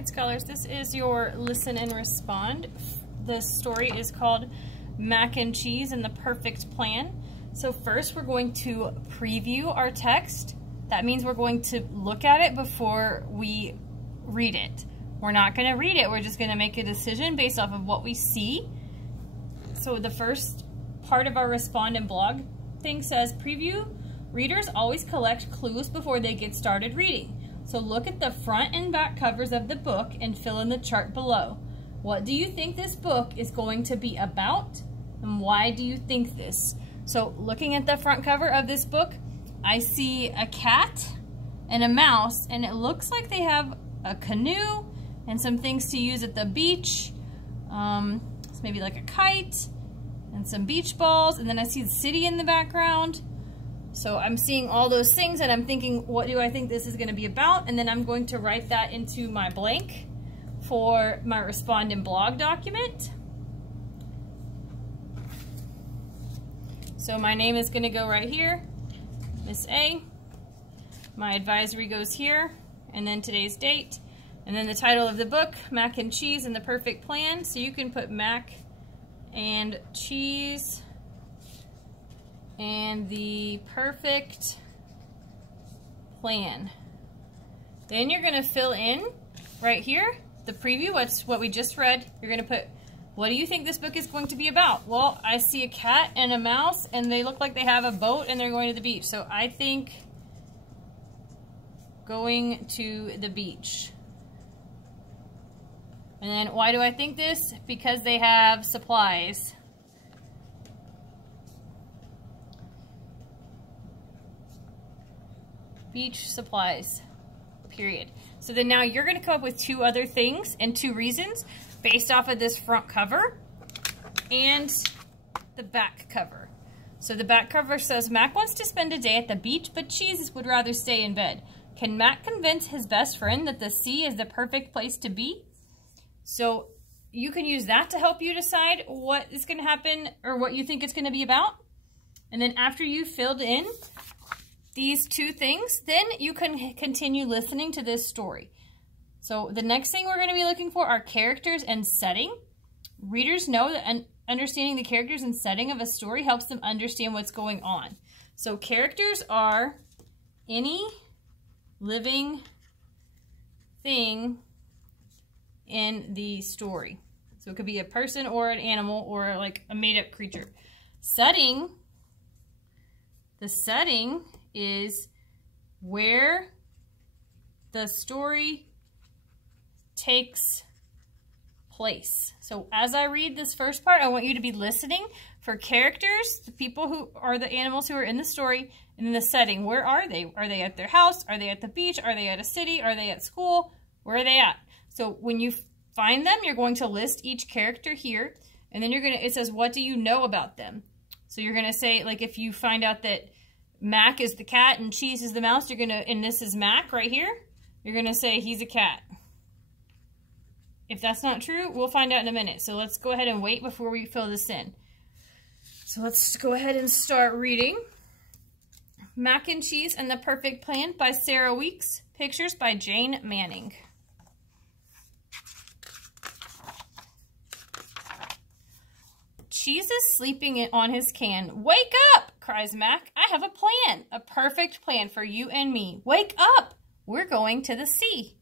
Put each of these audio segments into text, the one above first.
right, scholars, this is your listen and respond. This story is called Mac and Cheese and the Perfect Plan. So first we're going to preview our text. That means we're going to look at it before we read it. We're not going to read it, we're just going to make a decision based off of what we see. So the first part of our respond and blog thing says, preview. Readers always collect clues before they get started reading. So look at the front and back covers of the book and fill in the chart below. What do you think this book is going to be about? And why do you think this? So looking at the front cover of this book, I see a cat and a mouse, and it looks like they have a canoe and some things to use at the beach. It's maybe like a kite and some beach balls, and then I see the city in the background. So I'm seeing all those things and I'm thinking, what do I think this is going to be about? And then I'm going to write that into my blank for my respond and blog document. So my name is going to go right here, Miss A. My advisory goes here, and then today's date. And then the title of the book, Mac and Cheese and the Perfect Plan. So you can put Mac and Cheese and the Perfect Plan. Then you're going to fill in right here the preview, what's what we just read. You're going to put, what do you think this book is going to be about? Well, I see a cat and a mouse, and they look like they have a boat and they're going to the beach. So I think going to the beach. And then why do I think this? Because they have supplies. Beach supplies, period. So then now you're going to come up with two other things and two reasons based off of this front cover and the back cover. So the back cover says, Mac wants to spend a day at the beach, but Cheese would rather stay in bed. Can Mac convince his best friend that the sea is the perfect place to be? So you can use that to help you decide what is going to happen or what you think it's going to be about. And then after you've filled in these two things, then you can continue listening to this story. So the next thing we're going to be looking for are characters and setting. Readers know that understanding the characters and setting of a story helps them understand what's going on. So characters are any living thing in the story. So it could be a person or an animal or like a made-up creature. Setting, the setting is where the story takes place. So as I read this first part, I want you to be listening for characters, the people who are the animals who are in the story, and then the setting. Where are they? Are they at their house? Are they at the beach? Are they at a city? Are they at school? Where are they at? So when you find them, you're going to list each character here, and then you're going to, it says, what do you know about them? So you're going to say, like, if you find out that Mac is the cat and Cheese is the mouse, you're going to, and this is Mac right here, you're going to say he's a cat. If that's not true, we'll find out in a minute. So let's go ahead and wait before we fill this in. So let's go ahead and start reading. Mac and Cheese and the Perfect Plan by Sarah Weeks. Pictures by Jane Manning. Cheese is sleeping on his can. Wake up, cries Mac. I have a plan, a perfect plan for you and me. Wake up, we're going to the sea.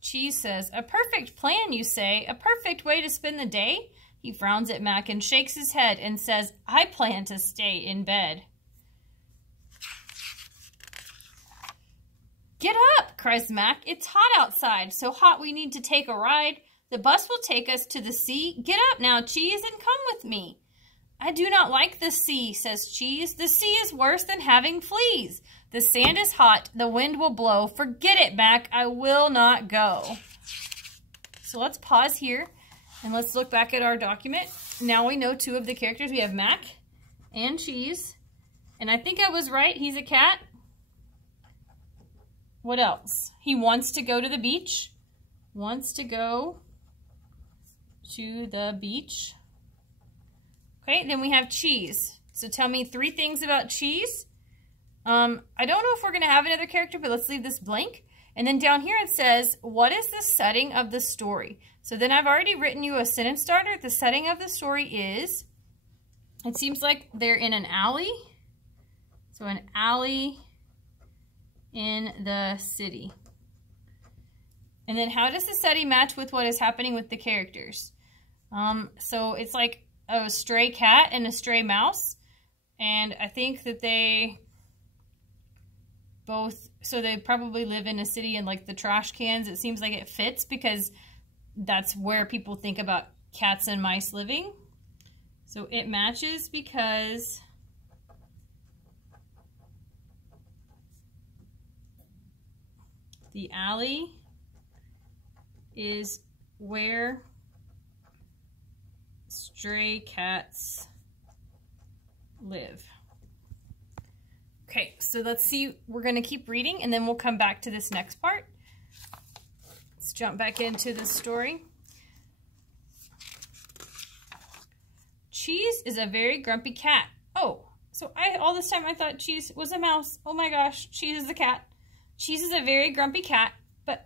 Cheese says, a perfect plan, you say? A perfect way to spend the day? He frowns at Mac and shakes his head and says, I plan to stay in bed. Get up, cries Mac. It's hot outside, so hot we need to take a ride. The bus will take us to the sea. Get up now, Cheese, and come with me. I do not like the sea, says Cheese. The sea is worse than having fleas. The sand is hot. The wind will blow. Forget it, Mac. I will not go. So let's pause here and let's look back at our document. Now we know two of the characters. We have Mac and Cheese. And I think I was right. He's a cat. What else? He wants to go to the beach. Wants to go to the beach. Okay, then we have Cheese. So tell me three things about Cheese. I don't know if we're going to have another character, but let's leave this blank. And then down here it says, what is the setting of the story? So then I've already written you a sentence starter. The setting of the story is, it seems like they're in an alley. So an alley in the city. And then how does the setting match with what is happening with the characters? So it's like a stray cat and a stray mouse. And I think that they both, so they probably live in a city and like the trash cans. It seems like it fits because that's where people think about cats and mice living. So it matches because the alley is where stray cats live. Okay, so let's see. We're going to keep reading and then we'll come back to this next part. Let's jump back into the story. Cheese is a very grumpy cat. Oh, so all this time I thought Cheese was a mouse. Oh my gosh, Cheese is a cat. Cheese is a very grumpy cat,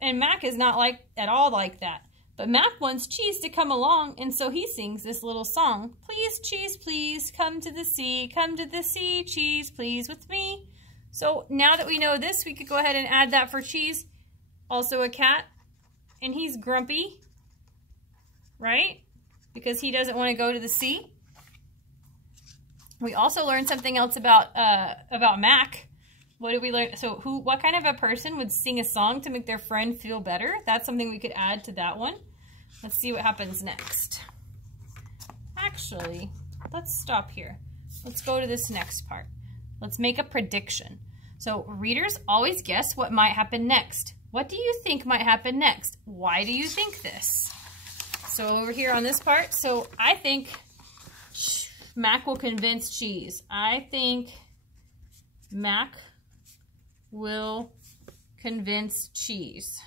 and Mac is not at all like that. But Mac wants Cheese to come along, and so he sings this little song. Please, Cheese, please, come to the sea, Cheese, please, with me. So now that we know this, we could go ahead and add that for Cheese. Also a cat, and he's grumpy, right? Because he doesn't want to go to the sea. We also learned something else about Mac. What did we learn? So what kind of a person would sing a song to make their friend feel better? That's something we could add to that one. Let's see what happens next. Actually, let's stop here. Let's go to this next part. Let's make a prediction. So readers always guess what might happen next. What do you think might happen next? Why do you think this? So over here on this part, so I think Mac will convince Cheese. I think Mac will convince Cheese.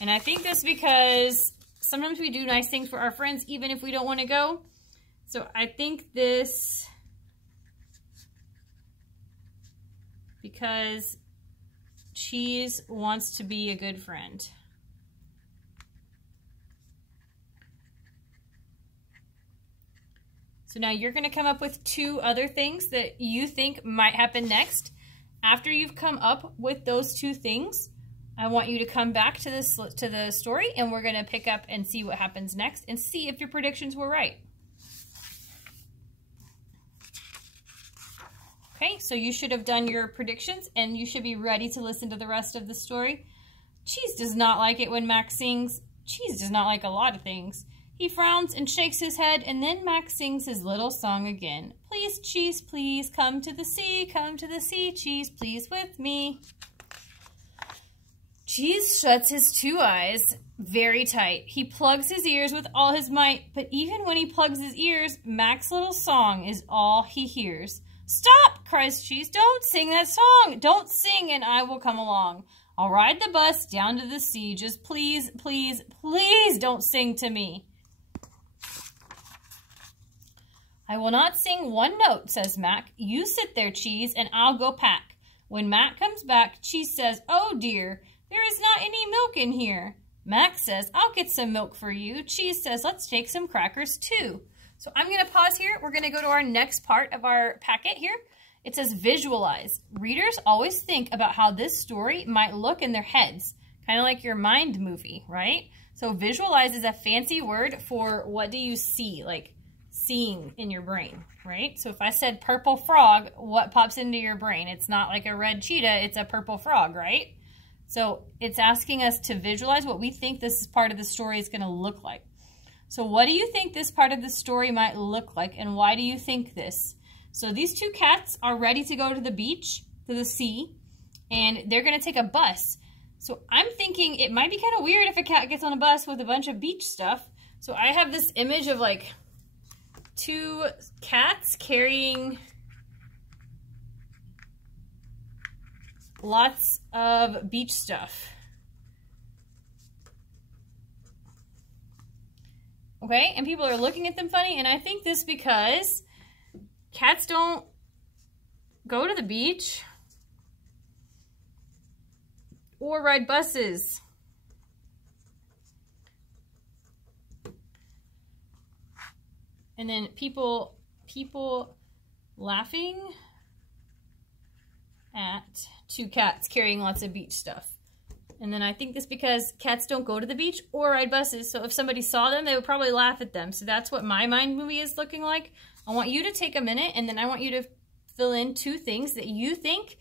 And I think this because sometimes we do nice things for our friends even if we don't want to go. So I think this because Cheese wants to be a good friend. So now you're going to come up with 2 other things that you think might happen next. After you've come up with those 2 things, I want you to come back to the story and we're going to pick up and see what happens next and see if your predictions were right. Okay, so you should have done your predictions and you should be ready to listen to the rest of the story. Cheese does not like it when Mac sings. Cheese does not like a lot of things. He frowns and shakes his head, and then Mac sings his little song again. Please, Cheese, please, come to the sea, Cheese, please, with me. Cheese shuts his 2 eyes very tight. He plugs his ears with all his might, but even when he plugs his ears, Mac's little song is all he hears. Stop, cries Cheese, don't sing that song. Don't sing and I will come along. I'll ride the bus down to the sea. Just please, please, please don't sing to me. I will not sing 1 note, says Mac. You sit there, Cheese, and I'll go pack. When Mac comes back, Cheese says, oh dear, there is not any milk in here. Mac says, I'll get some milk for you. Cheese says, let's take some crackers too. So I'm going to pause here. We're going to go to our next part of our packet here. It says visualize. Readers always think about how this story might look in their heads, kind of like your mind movie, right? So visualize is a fancy word for what do you see, like seeing in your brain, right? So if I said purple frog, what pops into your brain? It's not like a red cheetah, it's a purple frog, right? So it's asking us to visualize what we think this part of the story is going to look like. So what do you think this part of the story might look like, and why do you think this? So these 2 cats are ready to go to the beach, to the sea, and they're going to take a bus. So I'm thinking it might be kind of weird if a cat gets on a bus with a bunch of beach stuff. So I have this image of like 2 cats carrying lots of beach stuff. Okay, and people are looking at them funny, and I think this because cats don't go to the beach or ride buses. And then people laughing at two cats carrying lots of beach stuff. And then I think this because cats don't go to the beach or ride buses, so if somebody saw them, they would probably laugh at them. So that's what my mind movie is looking like. I want you to take a minute, and then I want you to fill in two things that you think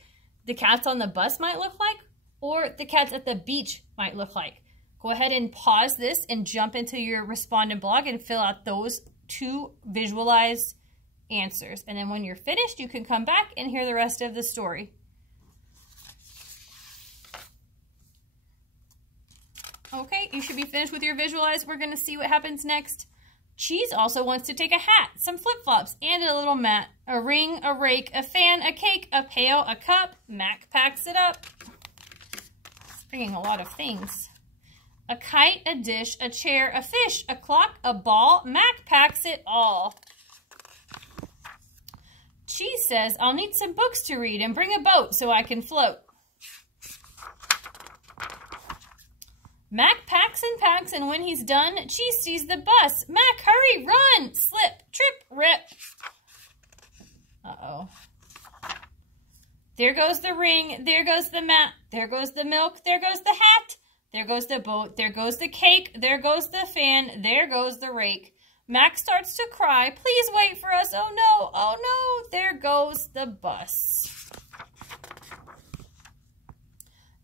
the cats on the bus might look like or the cats at the beach might look like. Go ahead and pause this and jump into your respondent blog and fill out those two visualized answers. And then when you're finished, you can come back and hear the rest of the story. Okay, you should be finished with your visualize. We're going to see what happens next. Cheese also wants to take a hat, some flip-flops, and a little mat, a ring, a rake, a fan, a cake, a pail, a cup. Mac packs it up. It's bringing a lot of things. A kite, a dish, a chair, a fish, a clock, a ball. Mac packs it all. Cheese says, I'll need some books to read and bring a boat so I can float. Mac packs and packs, and when he's done, Cheese sees the bus. Mac, hurry, run, slip, trip, rip. Uh-oh. There goes the ring, there goes the mat, there goes the milk, there goes the hat, there goes the boat, there goes the cake, there goes the fan, there goes the rake. Mac starts to cry, please wait for us, oh no, there goes the bus.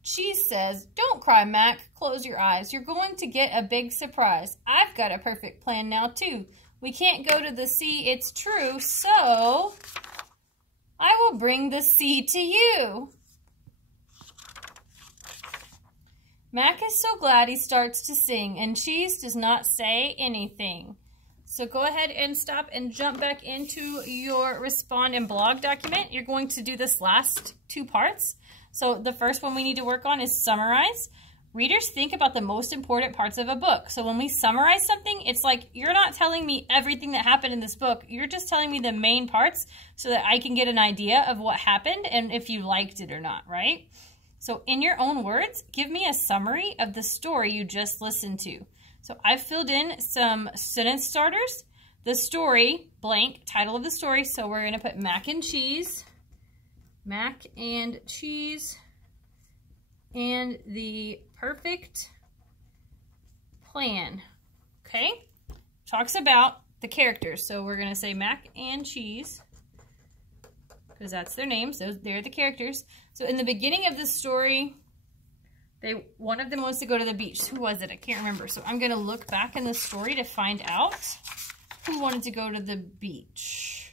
Cheese says, don't cry, Mac. Close your eyes. You're going to get a big surprise. I've got a perfect plan now, too. We can't go to the sea, it's true, so I will bring the sea to you. Mac is so glad he starts to sing, and Cheese does not say anything. So go ahead and stop and jump back into your respond and blog document. You're going to do this last two parts. So the first one we need to work on is summarize. Readers think about the most important parts of a book. So when we summarize something, it's like you're not telling me everything that happened in this book. You're just telling me the main parts so that I can get an idea of what happened and if you liked it or not, right? So in your own words, give me a summary of the story you just listened to. So I've filled in some sentence starters. The story, blank, title of the story. So we're going to put mac and cheese. Mac and cheese, and the perfect plan. Okay? Talks about the characters. So we're going to say Mac and cheese, because that's their names. They're the characters. So in the beginning of the story, one of them wants to go to the beach. Who was it? I can't remember. So I'm going to look back in the story to find out who wanted to go to the beach.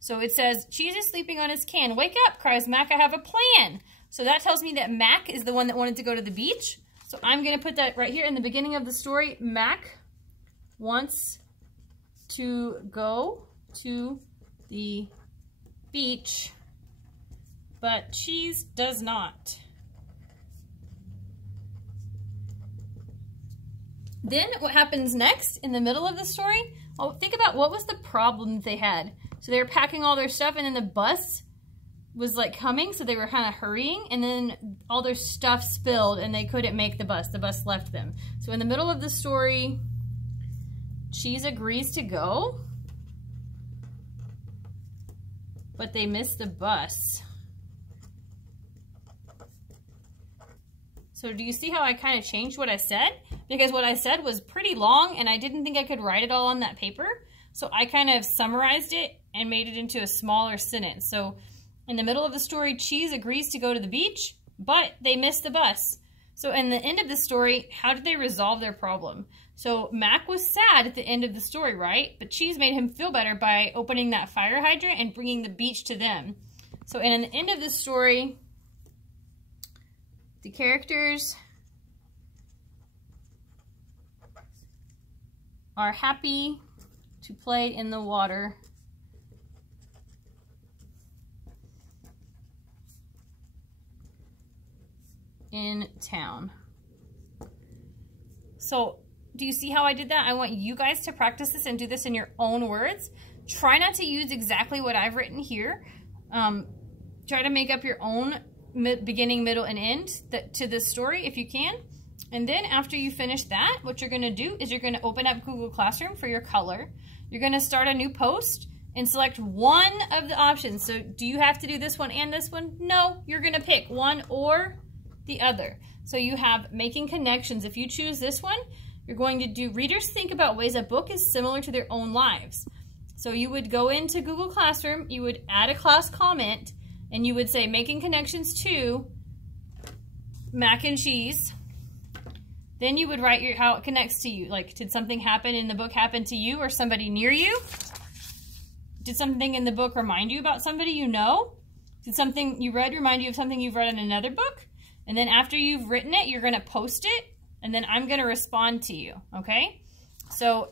So it says, Cheese is sleeping on his can. Wake up, cries Mac, I have a plan. So that tells me that Mac is the one that wanted to go to the beach. So I'm going to put that right here in the beginning of the story. Mac wants to go to the beach, but Cheese does not. Then what happens next in the middle of the story? Well, think about what was the problem that they had. So they were packing all their stuff, and then the bus was like coming, so they were kind of hurrying, and then all their stuff spilled and they couldn't make the bus. The bus left them. So in the middle of the story, Cheese agrees to go, but they miss the bus. So do you see how I kind of changed what I said? Because what I said was pretty long and I didn't think I could write it all on that paper. So I kind of summarized it and made it into a smaller sentence. So in the middle of the story, Cheese agrees to go to the beach, but they miss the bus. So in the end of the story, how did they resolve their problem? So Mac was sad at the end of the story, right? But Cheese made him feel better by opening that fire hydrant and bringing the beach to them. So in the end of the story, the characters are happy to play in the water. In town. So do you see how I did that? I want you guys to practice this and do this in your own words. Try not to use exactly what I've written here. try to make up your own beginning, middle, and end to this story if you can. And then after you finish that, what you're going to do is you're going to open up Google Classroom for your color. You're going to start a new post and select one of the options. So do you have to do this one and this one? No, you're going to pick one or the other. So you have making connections. If you choose this one, you're going to do readers think about ways a book is similar to their own lives. So you would go into Google Classroom, you would add a class comment, and you would say making connections to mac and cheese. Then you would write how it connects to you. Like, did something happen in the book happen to you or somebody near you? Did something in the book remind you about somebody you know? Did something you read remind you of something you've read in another book? And then after you've written it, you're going to post it, and then I'm going to respond to you, okay? So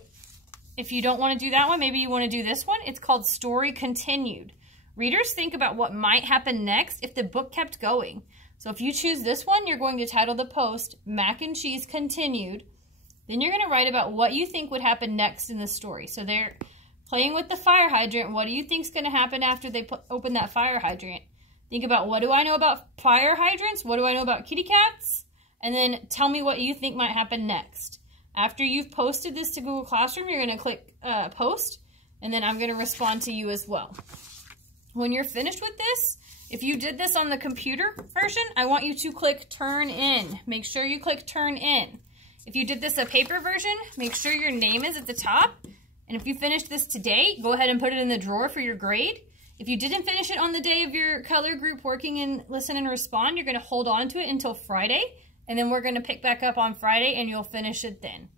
if you don't want to do that one, maybe you want to do this one. It's called Story Continued. Readers think about what might happen next if the book kept going. So if you choose this one, you're going to title the post Mac and Cheese Continued. Then you're going to write about what you think would happen next in the story. So they're playing with the fire hydrant. What do you think is going to happen after they open that fire hydrant? Think about, what do I know about fire hydrants? What do I know about kitty cats? And then tell me what you think might happen next. After you've posted this to Google Classroom, you're going to click post, and then I'm going to respond to you as well. When you're finished with this, if you did this on the computer version, I want you to click turn in. Make sure you click turn in. If you did this a paper version, make sure your name is at the top. And if you finished this today, go ahead and put it in the drawer for your grade. If you didn't finish it on the day of your color group working in Listen and Respond, you're going to hold on to it until Friday. And then we're going to pick back up on Friday and you'll finish it then.